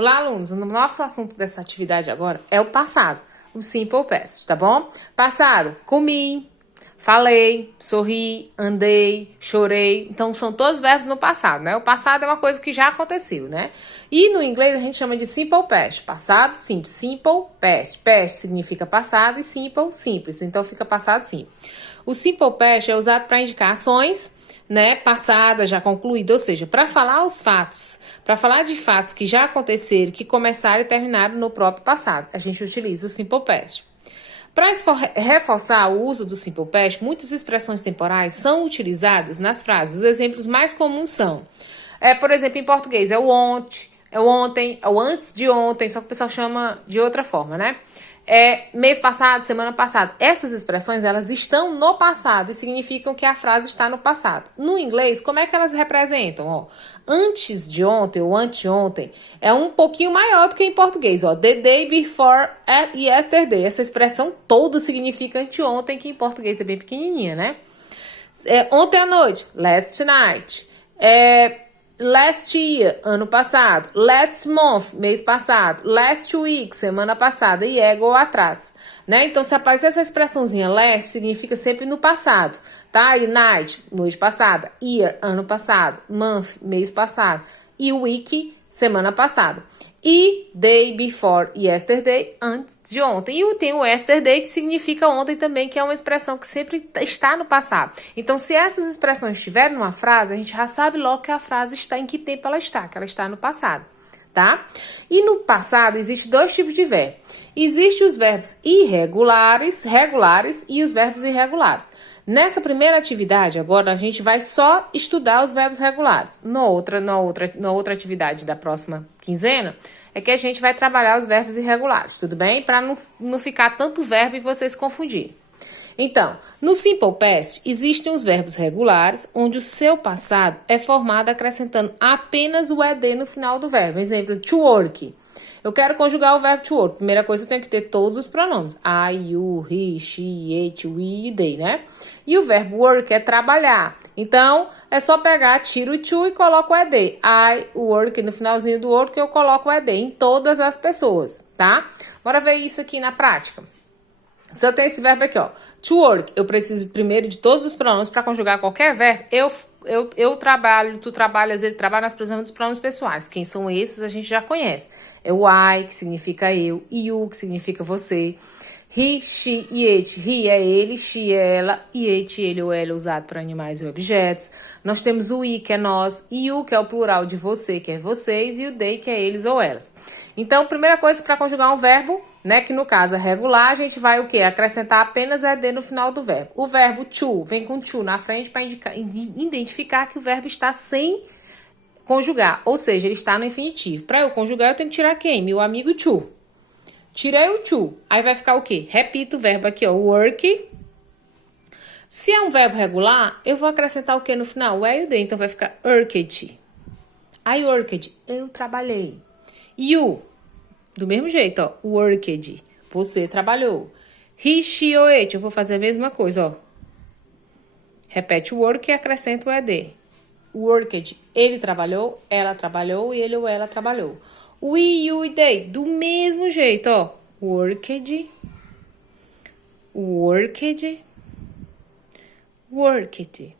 Olá, alunos. O nosso assunto dessa atividade agora é o passado, o simple past, tá bom? Passado, comi, falei, sorri, andei, chorei. Então, são todos verbos no passado, né? O passado é uma coisa que já aconteceu, né? E no inglês a gente chama de simple past. Passado, simples. Simple past. Past significa passado e simple, simples. Então, fica passado simples. O simple past é usado para indicar ações, né, passada, já concluída, ou seja, para falar os fatos, para falar de fatos que já aconteceram, que começaram e terminaram no próprio passado, a gente utiliza o simple past. Para reforçar o uso do simple past, muitas expressões temporais são utilizadas nas frases. Os exemplos mais comuns são, por exemplo, em português, é o ontem, é o antes de ontem, só que o pessoal chama de outra forma, né? Mês passado, semana passada. Essas expressões, elas estão no passado e significam que a frase está no passado. No inglês, como é que elas representam? Ó, antes de ontem ou anteontem é um pouquinho maior do que em português. Ó, the day before yesterday. Essa expressão toda significa anteontem, que em português é bem pequenininha, né? Ontem à noite, last night. Last year, ano passado. Last month, mês passado. Last week, semana passada. E igual atrás, né? Então, se aparecer essa expressãozinha last, significa sempre no passado, tá? E night, noite passada. Year, ano passado. Month, mês passado. E week, semana passada. E day before yesterday, antes de ontem. E tem o yesterday, que significa ontem também, que é uma expressão que sempre está no passado. Então, se essas expressões estiverem numa frase, a gente já sabe logo que a frase está em que tempo ela está, que ela está no passado, tá? E no passado, existe dois tipos de verbo. Existem os verbos regulares e os verbos irregulares. Nessa primeira atividade, agora, a gente vai só estudar os verbos regulares. Na outra atividade da próxima quinzena, é que a gente vai trabalhar os verbos irregulares, tudo bem? Para não ficar tanto verbo e vocês se confundirem. Então, no simple past, existem os verbos regulares, onde o seu passado é formado acrescentando apenas o ed no final do verbo. Exemplo, to work. Eu quero conjugar o verbo to work. Primeira coisa, eu tenho que ter todos os pronomes. I, you, he, she, it, we e they, né? E o verbo work é trabalhar. Então, é só pegar, tiro o to e coloco o ed. I work, no finalzinho do work eu coloco o ed em todas as pessoas, tá? Bora ver isso aqui na prática. Se eu tenho esse verbo aqui, ó, to work, eu preciso primeiro de todos os pronomes para conjugar qualquer verbo. Eu trabalho, tu trabalhas, ele trabalha, nós precisamos dos pronomes pessoais. Quem são esses a gente já conhece. É o I, que significa eu, e you, que significa você. He, she e it. He é ele, she é ela, e it, ele ou ela, usado para animais e objetos. Nós temos o I, que é nós, e you, que é o plural de você, que é vocês, e o they, que é eles ou elas. Então, primeira coisa para conjugar um verbo, né, que no caso é regular, a gente vai o quê? Acrescentar apenas ed no final do verbo. O verbo to vem com to na frente para identificar que o verbo está sem conjugar, ou seja, ele está no infinitivo. Para eu conjugar, eu tenho que tirar quem? Meu amigo to. Tirei o to, aí vai ficar o quê? Repito o verbo aqui, ó, work. Se é um verbo regular, eu vou acrescentar o quê no final? O e e o de, então vai ficar worked. I worked, eu trabalhei. You, do mesmo jeito, ó, worked, você trabalhou. He, she ou it, eu vou fazer a mesma coisa, ó. Repete o work e acrescenta o ed. Worked, ele trabalhou, ela trabalhou e ele ou ela trabalhou. We, you e they, do mesmo jeito, ó. Worked, worked, worked.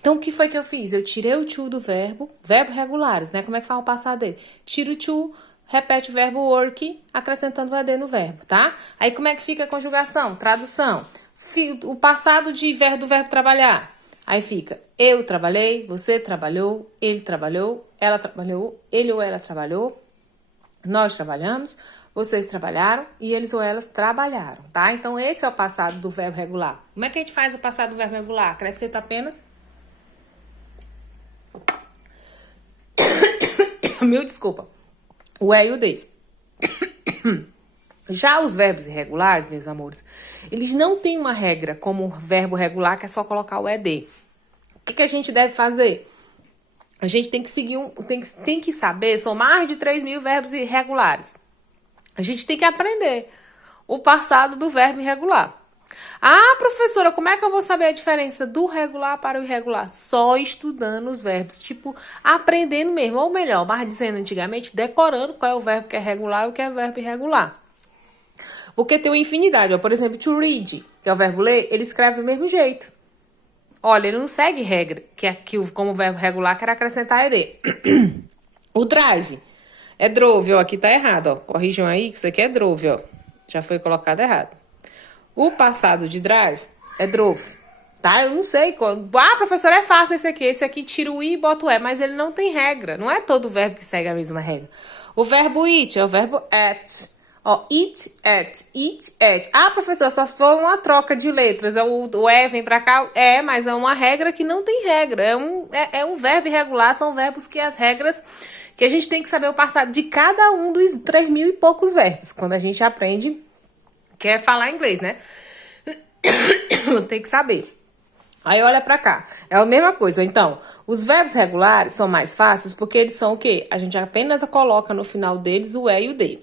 Então, o que foi que eu fiz? Eu tirei o to do verbo regulares, né? Como é que faz o passado dele? Tiro o to, repete o verbo work, acrescentando o ed no verbo, tá? Aí, como é que fica a conjugação? Tradução. O passado do verbo trabalhar. Aí fica, eu trabalhei, você trabalhou, ele trabalhou, ela trabalhou, ele ou ela trabalhou, nós trabalhamos, vocês trabalharam e eles ou elas trabalharam, tá? Então, esse é o passado do verbo regular. Como é que a gente faz o passado do verbo regular? Acrescenta apenas... Mil desculpa. O e e o de. Já os verbos irregulares, meus amores, eles não têm uma regra como o verbo regular, que é só colocar o ed. O que a gente deve fazer? A gente tem que seguir tem que saber, são mais de 3.000 verbos irregulares. A gente tem que aprender o passado do verbo irregular. Ah, professora, como é que eu vou saber a diferença do regular para o irregular? Só estudando os verbos, tipo, aprendendo mesmo, ou melhor, mas dizendo antigamente, decorando qual é o verbo que é regular e o que é verbo irregular. Porque tem uma infinidade, ó. Por exemplo, to read, que é o verbo ler, ele escreve do mesmo jeito. Olha, ele não segue regra, que aqui como verbo regular quer acrescentar ed. O drive é drove, ó, aqui tá errado, ó. Corrijam aí que isso aqui é drove, ó. Já foi colocado errado. O passado de drive é drove, tá? Eu não sei. Ah, professor, é fácil esse aqui. Esse aqui tira o i e bota o e, mas ele não tem regra. Não é todo verbo que segue a mesma regra. O verbo eat é o verbo at. Ó, eat, at. Ah, professor, só foi uma troca de letras. O e vem pra cá. É, mas é uma regra que não tem regra. É um verbo irregular, são verbos que as regras... que a gente tem que saber o passado de cada um dos 3.000 e poucos verbos. Quando a gente aprende... quer falar inglês, né? Tem que saber. Aí olha pra cá. É a mesma coisa. Então, os verbos regulares são mais fáceis porque eles são o quê? A gente apenas coloca no final deles o e e o de.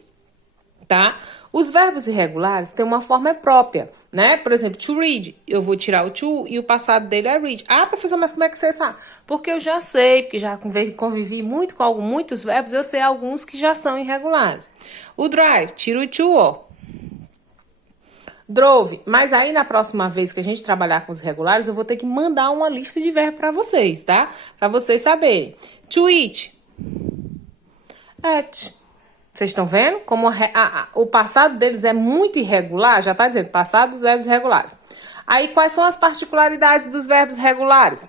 Tá? Os verbos irregulares têm uma forma própria, né? Por exemplo, to read, eu vou tirar o to e o passado dele é read. Ah, professor, mas como é que você sabe? Porque eu já sei, porque já convivi muito com muitos verbos, eu sei alguns que já são irregulares. O drive, tira o to, ó. Drove, mas aí na próxima vez que a gente trabalhar com os regulares, eu vou ter que mandar uma lista de verbos para vocês, tá? Para vocês saberem. To eat, at. Vocês estão vendo como o passado deles é muito irregular? Já tá dizendo, passado dos verbos regulares. Aí, quais são as particularidades dos verbos regulares?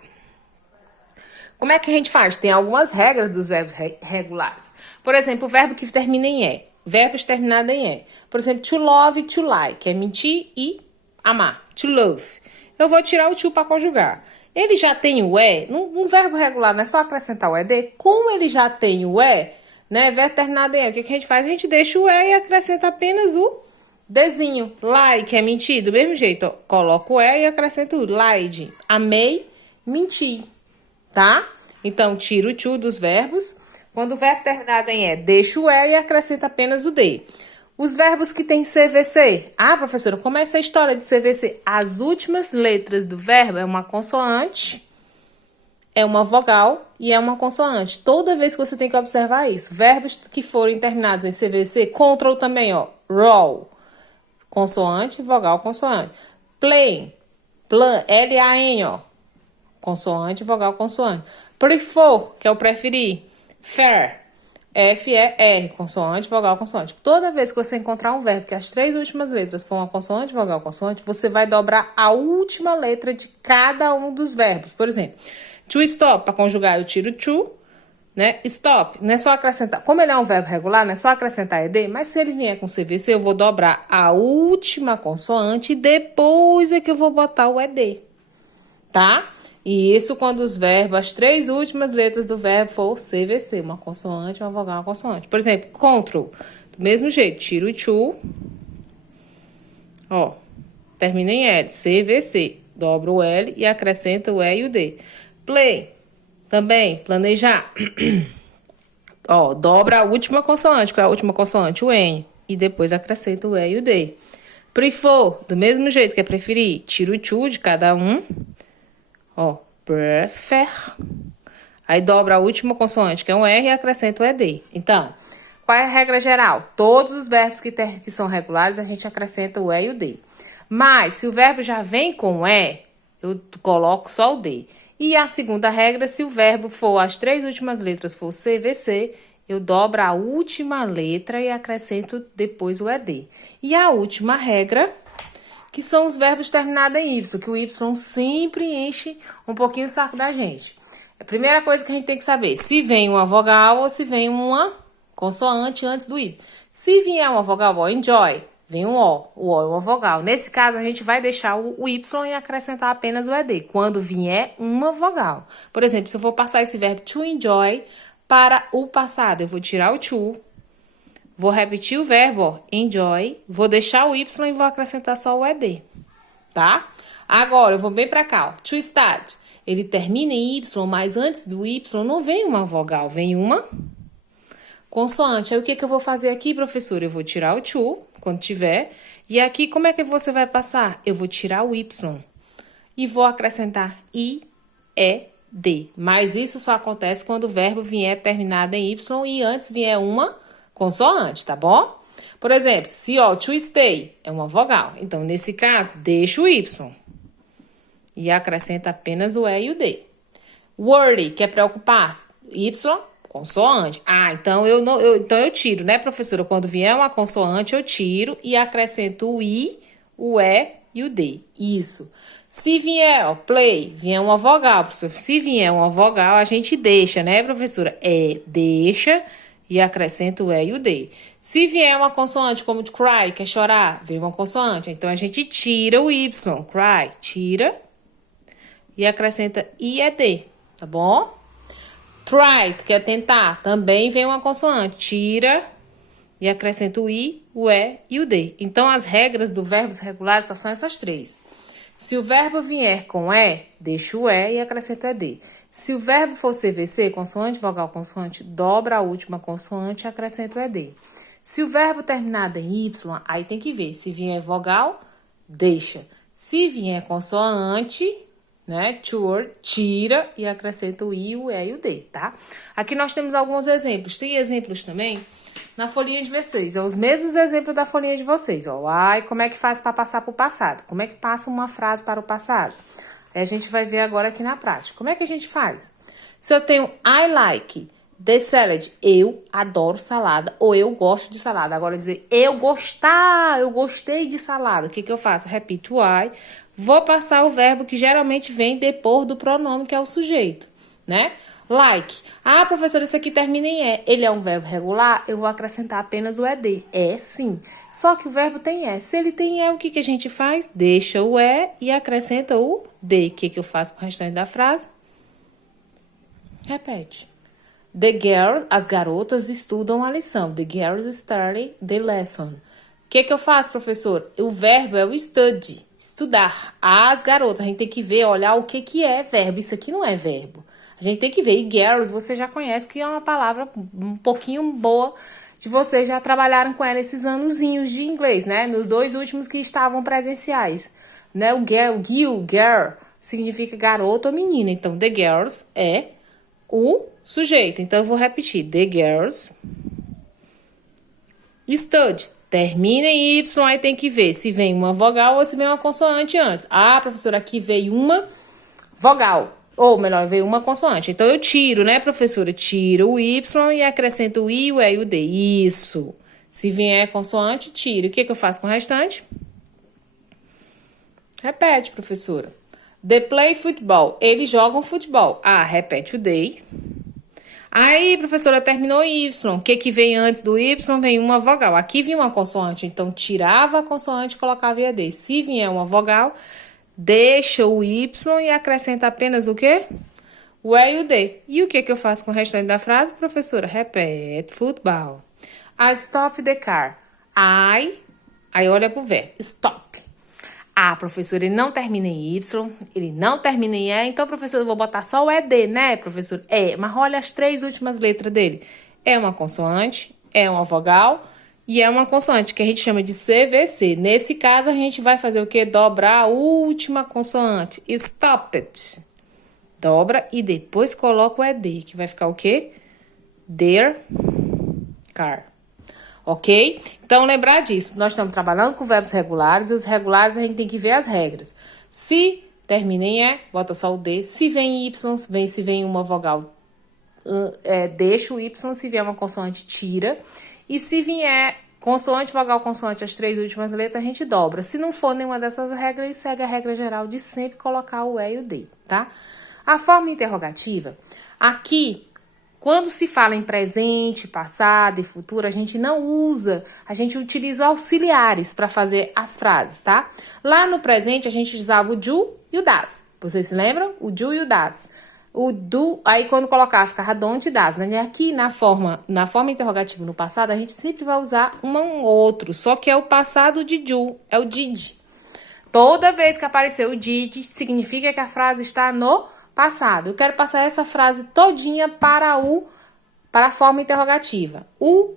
Como é que a gente faz? Tem algumas regras dos verbos regulares. Por exemplo, o verbo que termina em E. Verbos terminados em E. Por exemplo, to love e to like. É mentir e amar. To love. Eu vou tirar o to para conjugar. Ele já tem o E. Num verbo regular, não é só acrescentar o ED. Como ele já tem o E, né? Verbo terminado em E. O que a gente faz? A gente deixa o E e acrescenta apenas o Dzinho. Like é mentir. Do mesmo jeito, ó, coloco o E e acrescento o lied. Amei, mentir. Tá? Então, tiro o to dos verbos. Quando o verbo terminado em E, deixa o E e acrescenta apenas o D. Os verbos que têm CVC. Ah, professora, como é essa história de CVC? As últimas letras do verbo é uma consoante, é uma vogal e é uma consoante. Toda vez que você tem que observar isso. Verbos que forem terminados em CVC, control também, ó. Roll, consoante, vogal, consoante. Plain, plan, L-A-N, ó. Consoante, vogal, consoante. Prefer, que é o preferir. Fair, F-E-R, consoante, vogal, consoante. Toda vez que você encontrar um verbo que as 3 últimas letras for uma consoante, vogal, consoante, você vai dobrar a última letra de cada um dos verbos. Por exemplo, to stop, para conjugar, eu tiro to, né? Stop, não é só acrescentar. Como ele é um verbo regular, não é só acrescentar ed, mas se ele vier com CVC, eu vou dobrar a última consoante e depois é que eu vou botar o ed, tá? E isso quando os verbos, as 3 últimas letras do verbo for CVC, uma consoante, uma vogal, uma consoante. Por exemplo, control, do mesmo jeito, tiro o to, ó, termina em L, CVC, dobro o L e acrescenta o E e o D. Play, também, planejar, ó, dobra a última consoante, qual é a última consoante? O N, e depois acrescenta o E e o D. Prefer, do mesmo jeito que é preferir, tiro o to de cada um, ó, prefer. Aí dobra a última consoante, que é um R, e acrescenta o ED. Então, qual é a regra geral? Todos os verbos que são regulares, a gente acrescenta o E e o D. Mas, se o verbo já vem com E, eu coloco só o D. E a segunda regra, se o verbo for, as 3 últimas letras for CVC, eu dobro a última letra e acrescento depois o ED. E a última regra, que são os verbos terminados em Y, que o Y sempre enche um pouquinho o saco da gente. A primeira coisa que a gente tem que saber, se vem uma vogal ou se vem uma consoante antes do Y. Se vier uma vogal, ó, enjoy, vem um O é uma vogal. Nesse caso, a gente vai deixar o Y e acrescentar apenas o ED, quando vier uma vogal. Por exemplo, se eu for passar esse verbo to enjoy para o passado, eu vou tirar o to, vou repetir o verbo, ó, enjoy, vou deixar o Y e vou acrescentar só o ED, tá? Agora, eu vou bem pra cá, ó, to start. Ele termina em Y, mas antes do Y não vem uma vogal, vem uma consoante. Aí, o que eu vou fazer aqui, professora? Eu vou tirar o to, quando tiver. E aqui, como é que você vai passar? Eu vou tirar o Y e vou acrescentar I, E, D. Mas isso só acontece quando o verbo vier terminado em Y e antes vier uma consoante, tá bom? Por exemplo, se, ó, to stay é uma vogal. Então, nesse caso, deixa o Y e acrescenta apenas o E e o D. Worry, que é preocupar, Y, consoante. Ah, então então eu tiro, né, professora? Quando vier uma consoante, eu tiro e acrescento o I, o E e o D. Isso. Se vier, ó, play, vier uma vogal, professor. Se vier uma vogal, a gente deixa, né, professora? Deixa e acrescenta o E e o D. Se vier uma consoante como cry, que é chorar, vem uma consoante. Então, a gente tira o Y, cry, tira e acrescenta I e D, tá bom? Try, que é tentar, também vem uma consoante. Tira e acrescenta o I, o E e o D. Então, as regras do verbos regulares só são essas três. Se o verbo vier com E, deixa o E e acrescenta o ED. Se o verbo for CVC, consoante, vogal, consoante, dobra a última consoante e acrescenta o ED. Se o verbo terminado em Y, aí tem que ver. Se vier vogal, deixa. Se vier consoante, né, tira e acrescenta o I, o E e o D, tá? Aqui nós temos alguns exemplos. Tem exemplos também na folhinha de vocês. É os mesmos exemplos da folhinha de vocês. Ó. Ai, como é que faz para passar para o passado? Como é que passa uma frase para o passado? Aí a gente vai ver agora aqui na prática. Como é que a gente faz? Se eu tenho I like the salad, eu adoro salada ou eu gosto de salada. Agora dizer eu gostei de salada. O que eu faço? Repito I. Vou passar o verbo que geralmente vem depois do pronome, que é o sujeito, né? Like. Ah, professora, isso aqui termina em E. Ele é um verbo regular? Eu vou acrescentar apenas o ED. É, sim. Só que o verbo tem E. Se ele tem E, o que a gente faz? Deixa o E e acrescenta o D. O que eu faço com o restante da frase? Repete. The girls, as garotas estudam a lição. The girls study the lesson. O que eu faço, professor? O verbo é o study, estudar. As garotas, a gente tem que ver, olhar o que é verbo. Isso aqui não é verbo. A gente tem que ver. E girls, você já conhece que é uma palavra um pouquinho boa de vocês já trabalharam com ela esses anozinhos de inglês, né? Nos 2 últimos que estavam presenciais. Né? O girl, significa garoto ou menina. Então, the girls é o sujeito. Então, eu vou repetir. The girls study. Termina em Y, aí tem que ver se vem uma vogal ou se vem uma consoante antes. Ah, professora, aqui veio uma vogal. Ou melhor, veio uma consoante. Então, eu tiro, né, professora? Tiro o Y e acrescento o I, o E e o D. Isso. Se vier consoante, tiro. O que eu faço com o restante? Repete, professora. They play football. Eles jogam futebol. Ah, repete o they. Aí, professora, terminou Y. O que vem antes do Y? Vem uma vogal. Aqui vinha uma consoante, então tirava a consoante e colocava o ED. Se vier uma vogal, deixa o Y e acrescenta apenas o quê? O E e o D. E o que eu faço com o restante da frase, professora? Repete, futebol. I stop the car. Aí olha pro verbo, stop. Ah, professor, ele não termina em Y, ele não termina em E, então, professor, eu vou botar só o ED, né, professor? Mas olha as 3 últimas letras dele. É uma consoante, é uma vogal e é uma consoante, que a gente chama de CVC. Nesse caso, a gente vai fazer o quê? Dobrar a última consoante. Stop it. Dobra e depois coloca o ED, que vai ficar o quê? Their car. Ok? Então, lembrar disso. Nós estamos trabalhando com verbos regulares e os regulares a gente tem que ver as regras. Se termina em E, bota só o D. Se vem Y, se vem uma vogal, deixa o Y. Se vier uma consoante, tira. E se vier consoante, vogal, consoante, as 3 últimas letras, a gente dobra. Se não for nenhuma dessas regras, segue a regra geral de sempre colocar o E e o D, tá? A forma interrogativa, aqui... Quando se fala em presente, passado e futuro, a gente não usa, a gente utiliza auxiliares para fazer as frases, tá? Lá no presente, a gente usava o do e o das. Vocês se lembram? O do e o das. O do, aí quando colocava, ficava don't e das, né? E aqui na forma interrogativa no passado, a gente sempre vai usar um outro, só que é o passado de do, é o did. Toda vez que aparecer o did, significa que a frase está no passado. Eu quero passar essa frase todinha para a forma interrogativa. O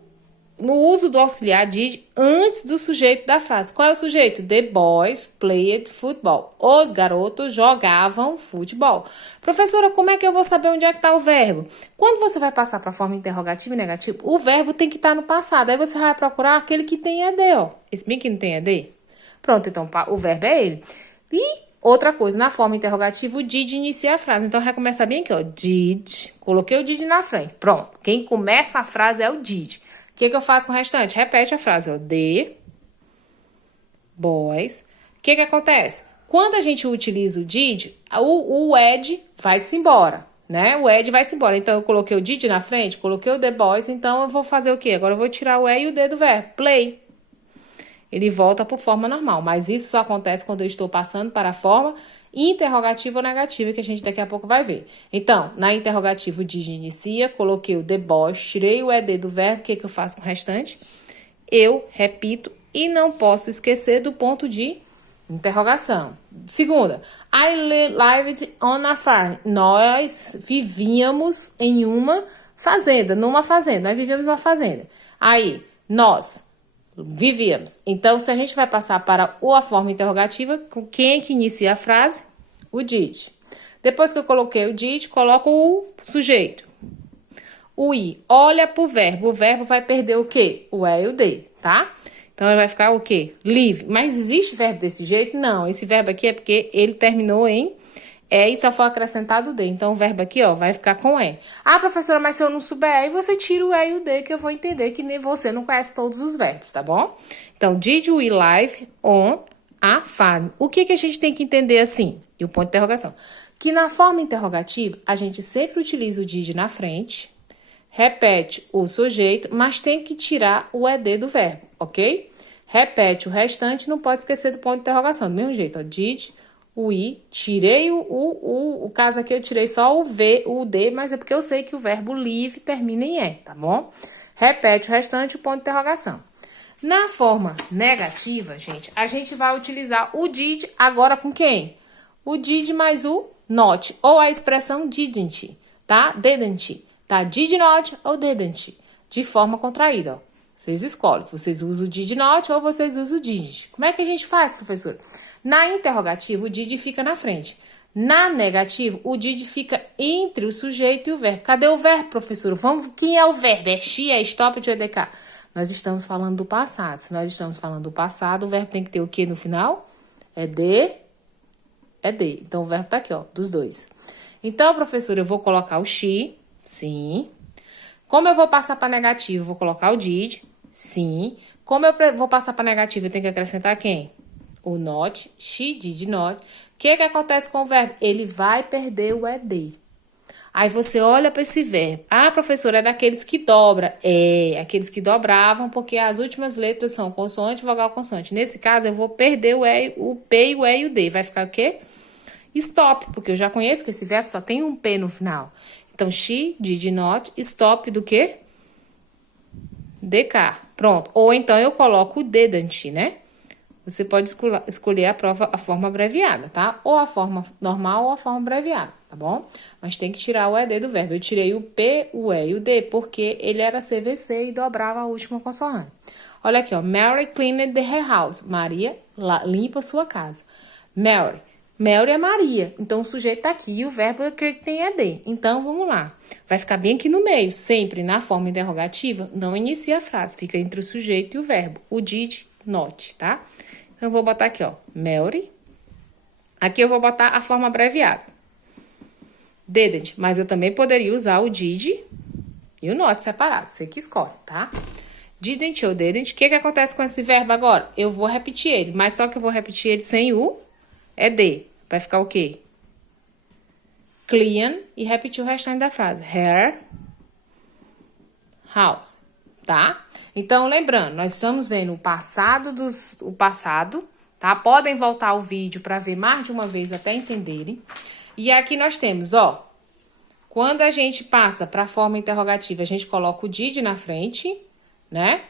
no uso do auxiliar did antes do sujeito da frase. Qual é o sujeito? The boys played football. Os garotos jogavam futebol. Professora, como é que eu vou saber onde é que está o verbo? Quando você vai passar para a forma interrogativa e negativa, o verbo tem que estar no passado. Aí você vai procurar aquele que tem ED, ó. Esse bem que não tem ED? Pronto, então o verbo é ele. E outra coisa, na forma interrogativa, o did inicia a frase. Então, vai começar bem aqui, ó. Did. Coloquei o did na frente. Pronto. Quem começa a frase é o did. O que eu faço com o restante? Repete a frase, ó. The boys. O que acontece? Quando a gente utiliza o did, o ed vai-se embora, né? O ed vai-se embora. Então, eu coloquei o did na frente, coloquei o the boys. Então, eu vou fazer o quê? Agora, eu vou tirar o e e o d do verbo. Play. Ele volta por forma normal. Mas isso só acontece quando eu estou passando para a forma interrogativa ou negativa, que a gente daqui a pouco vai ver. Então, na interrogativa, o did inicia, coloquei o the boys, tirei o ed do verbo, o que eu faço com o restante? Eu repito e não posso esquecer do ponto de interrogação. Segunda, I lived on a farm. Nós vivíamos em uma fazenda, nós vivíamos em uma fazenda. Aí, nós vivíamos. Então, se a gente vai passar para a forma interrogativa, com quem é que inicia a frase? O did. Depois que eu coloquei o did, coloco o sujeito. O i. Olha pro verbo. O verbo vai perder o quê? O e e o d, tá? Então, ele vai ficar o quê? Live. Mas existe verbo desse jeito? Não. Esse verbo aqui é porque ele terminou em e só foi acrescentado o d. Então, o verbo aqui, ó, vai ficar com e. Ah, professora, mas se eu não souber aí, você tira o e e o d, que eu vou entender que nem você não conhece todos os verbos, tá bom? Então, did we live on a farm? O que a gente tem que entender assim? E o ponto de interrogação. Que na forma interrogativa, a gente sempre utiliza o did na frente, repete o sujeito, mas tem que tirar o ed do verbo, ok? Repete o restante, não pode esquecer do ponto de interrogação. Do mesmo jeito, ó, did o i, tirei o caso aqui, eu tirei só o d, mas é porque eu sei que o verbo live termina em e, tá bom? Repete o restante, o ponto de interrogação. Na forma negativa, gente, a gente vai utilizar o did agora com quem? O did mais o not, ou a expressão didn't, tá? Didn't, tá? Did not ou didn't, de forma contraída, ó. Vocês escolhem, vocês usam o did not ou vocês usam o didn't. Como é que a gente faz, professora? Na interrogativa, o did fica na frente. Na negativa, o did fica entre o sujeito e o verbo. Cadê o verbo, professora? Quem é o verbo? É she, é stop ou é EDK? Nós estamos falando do passado. Se nós estamos falando do passado, o verbo tem que ter o que no final? É de. Então, o verbo tá aqui, ó, dos dois. Então, professora, eu vou colocar o she, sim. Como eu vou passar para negativo, eu vou colocar o did, sim. Como eu vou passar para negativo, eu tenho que acrescentar quem? O not, she did not. O que acontece com o verbo? Ele vai perder o ed. Aí você olha para esse verbo. Ah, professora, é daqueles que dobra. É, aqueles que dobravam, porque as últimas letras são consoante, vogal, consoante. Nesse caso, eu vou perder o p, o e e o d. Vai ficar o quê? Stop, porque eu já conheço que esse verbo só tem um p no final. Então, she did not, stop do quê? DK. Pronto. Ou então eu coloco o didn't, né? Você pode escolher a forma abreviada, tá? Ou a forma normal ou a forma abreviada, tá bom? Mas tem que tirar o ED do verbo. Eu tirei o P, o E e o D, porque ele era CVC e dobrava a última consoante. Olha aqui, ó. Mary cleaned her house. Maria limpa sua casa. Mary. Mary é Maria. Então, o sujeito tá aqui e o verbo eu creio que tem ED. Então, vamos lá. Vai ficar bem aqui no meio. Sempre na forma interrogativa, não inicia a frase. Fica entre o sujeito e o verbo. O did not, tá? Então, eu vou botar aqui, ó, Mary. Aqui eu vou botar a forma abreviada. Didn't, mas eu também poderia usar o did e o not separado. Você que escolhe, tá? Didn't ou didn't. O que acontece com esse verbo agora? Eu vou repetir ele, mas só que eu vou repetir ele sem o ED. Vai ficar o quê? Clean e repetir o restante da frase. Her house, tá? Então, lembrando, nós estamos vendo o passado, tá? Podem voltar o vídeo para ver mais de uma vez até entenderem. E aqui nós temos, ó, quando a gente passa para a forma interrogativa, a gente coloca o did na frente, né?